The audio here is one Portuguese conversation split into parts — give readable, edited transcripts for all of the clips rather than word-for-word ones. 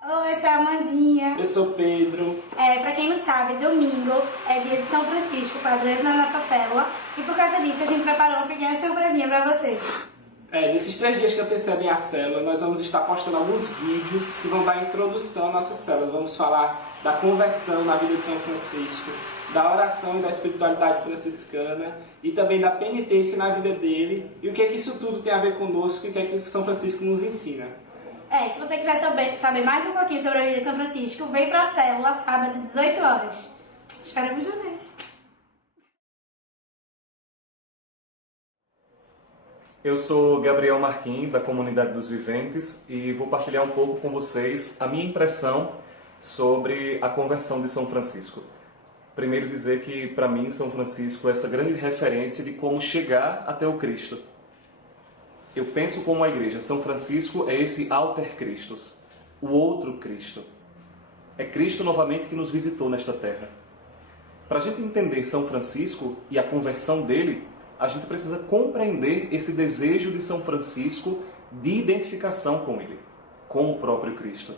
Oi, eu sou a Amandinha. Eu sou Pedro. Pra quem não sabe, domingo é dia de São Francisco, padroeiro na nossa célula. E por causa disso a gente preparou uma pequena surpresinha pra vocês. Nesses 3 dias que antecedem a célula, nós vamos estar postando alguns vídeos que vão dar introdução à nossa célula. Vamos falar da conversão na vida de São Francisco, da oração e da espiritualidade franciscana e também da penitência na vida dele e o que é que isso tudo tem a ver conosco e o que é que São Francisco nos ensina. Se você quiser saber mais um pouquinho sobre a vida de São Francisco, vem pra célula sábado, 18 horas. Esperamos vocês. Eu sou Gabriel Marquim, da Comunidade dos Viventes, e vou partilhar um pouco com vocês a minha impressão sobre a conversão de São Francisco. Primeiro dizer que, para mim, São Francisco é essa grande referência de como chegar até o Cristo. Eu penso como a Igreja, São Francisco é esse alter Christus, o outro Cristo. É Cristo novamente que nos visitou nesta terra. Para a gente entender São Francisco e a conversão dele, a gente precisa compreender esse desejo de São Francisco de identificação com ele, com o próprio Cristo.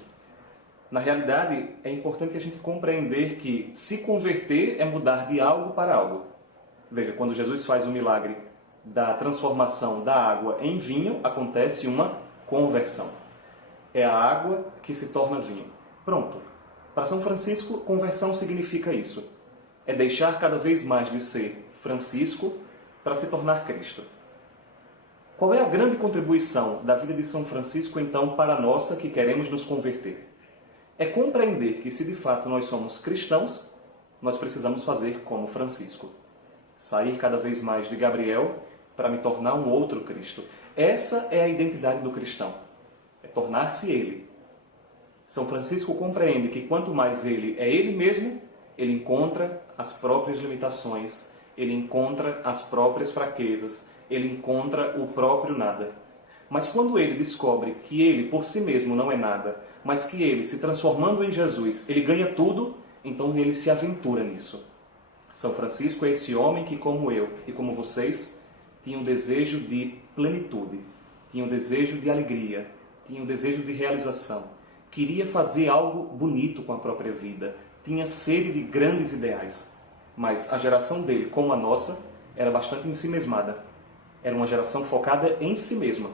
Na realidade, é importante a gente compreender que se converter é mudar de algo para algo. Veja, quando Jesus faz o milagre da transformação da água em vinho, acontece uma conversão. É a água que se torna vinho. Pronto. Para São Francisco, conversão significa isso. É deixar cada vez mais de ser Francisco para se tornar Cristo. Qual é a grande contribuição da vida de São Francisco, então, para a nossa que queremos nos converter? É compreender que, se de fato nós somos cristãos, nós precisamos fazer como Francisco. Sair cada vez mais de Gabriel para me tornar um outro Cristo. Essa é a identidade do cristão. É tornar-se ele. São Francisco compreende que quanto mais ele é ele mesmo, ele encontra as próprias limitações, ele encontra as próprias fraquezas, ele encontra o próprio nada. Mas quando ele descobre que ele por si mesmo não é nada, mas que ele, se transformando em Jesus, ele ganha tudo, então ele se aventura nisso. São Francisco é esse homem que, como eu e como vocês, tinha um desejo de plenitude, tinha um desejo de alegria, tinha um desejo de realização, queria fazer algo bonito com a própria vida, tinha sede de grandes ideais. Mas a geração dele, como a nossa, era bastante ensimesmada. Era uma geração focada em si mesma.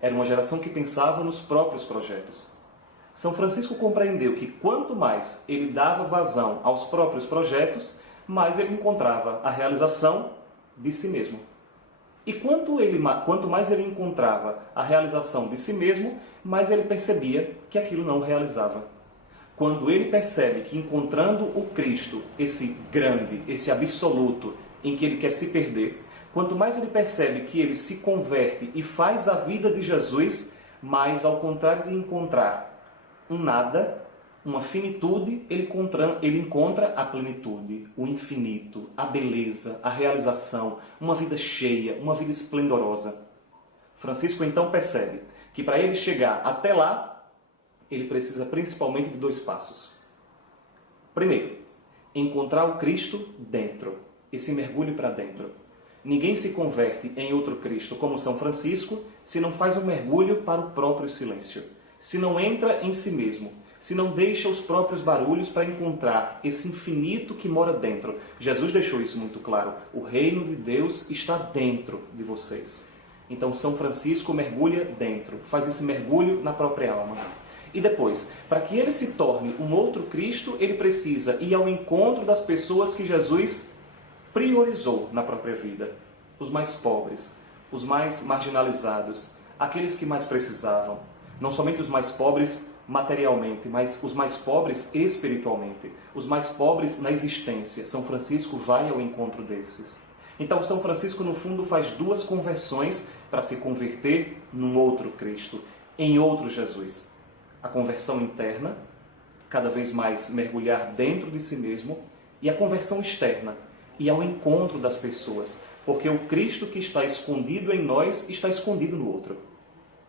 Era uma geração que pensava nos próprios projetos. São Francisco compreendeu que quanto mais ele dava vazão aos próprios projetos, mais ele encontrava a realização de si mesmo. E quanto mais ele encontrava a realização de si mesmo, mais ele percebia que aquilo não o realizava. Quando ele percebe que encontrando o Cristo, esse grande, esse absoluto, em que ele quer se perder, quanto mais ele percebe que ele se converte e faz a vida de Jesus, mais, ao contrário de encontrar um nada, uma finitude, ele encontra a plenitude, o infinito, a beleza, a realização, uma vida cheia, uma vida esplendorosa. Francisco então percebe que para ele chegar até lá, ele precisa principalmente de 2 passos. Primeiro, encontrar o Cristo dentro, esse mergulho para dentro. Ninguém se converte em outro Cristo como São Francisco se não faz um mergulho para o próprio silêncio, se não entra em si mesmo, se não deixa os próprios barulhos para encontrar esse infinito que mora dentro. Jesus deixou isso muito claro. O reino de Deus está dentro de vocês. Então São Francisco mergulha dentro, faz esse mergulho na própria alma. E depois, para que ele se torne um outro Cristo, ele precisa ir ao encontro das pessoas que Jesus priorizou na própria vida. Os mais pobres, os mais marginalizados, aqueles que mais precisavam. Não somente os mais pobres materialmente, mas os mais pobres espiritualmente, os mais pobres na existência. São Francisco vai ao encontro desses. Então São Francisco, no fundo, faz 2 conversões para se converter num outro Cristo, em outro Jesus. A conversão interna, cada vez mais mergulhar dentro de si mesmo, e a conversão externa, e ao encontro das pessoas, porque o Cristo que está escondido em nós está escondido no outro.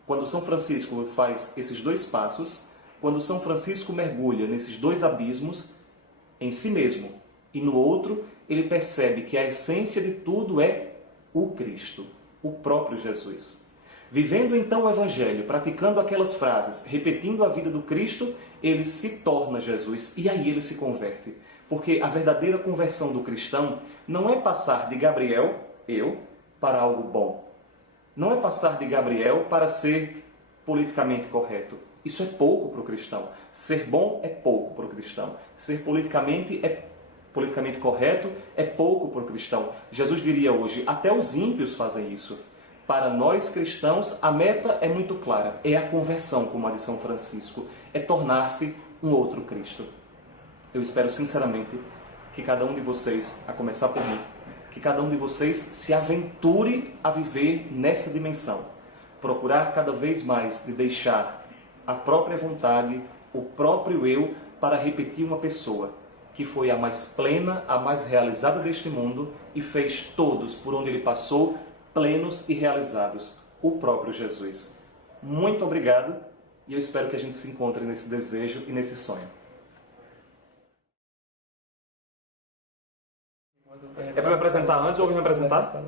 Quando São Francisco faz esses 2 passos, quando São Francisco mergulha nesses 2 abismos, em si mesmo e no outro, ele percebe que a essência de tudo é o Cristo, o próprio Jesus. Vivendo então o Evangelho, praticando aquelas frases, repetindo a vida do Cristo, ele se torna Jesus e aí ele se converte. Porque a verdadeira conversão do cristão não é passar de Gabriel, eu, para algo bom. Não é passar de Gabriel para ser politicamente correto. Isso é pouco para o cristão. Ser bom é pouco para o cristão. Ser politicamente correto é pouco para o cristão. Jesus diria hoje, até os ímpios fazem isso. Para nós cristãos, a meta é muito clara. É a conversão, como a de São Francisco. É tornar-se um outro Cristo. Eu espero sinceramente que cada um de vocês, a começar por mim, que cada um de vocês se aventure a viver nessa dimensão. Procurar cada vez mais de deixar a própria vontade, o próprio eu, para repetir uma pessoa que foi a mais plena, a mais realizada deste mundo e fez todos por onde ele passou plenos e realizados, o próprio Jesus. Muito obrigado e eu espero que a gente se encontre nesse desejo e nesse sonho. É para me apresentar antes ou me apresentar?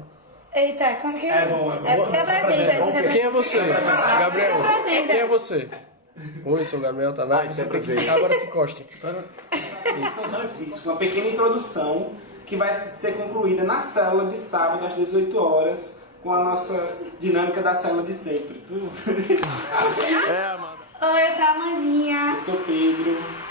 Eita, como que É bom. Se apresenta. Quem é você? Gabriel. Se apresenta. Quem é você? Oi, sou o Gabriel Tanabe. Você tem que... Agora se encoste. São Francisco, uma pequena introdução que vai ser concluída na célula de sábado às 18 horas com a nossa dinâmica da célula de sempre. É, mano. Oi, eu sou a Amandinha. Eu sou Pedro.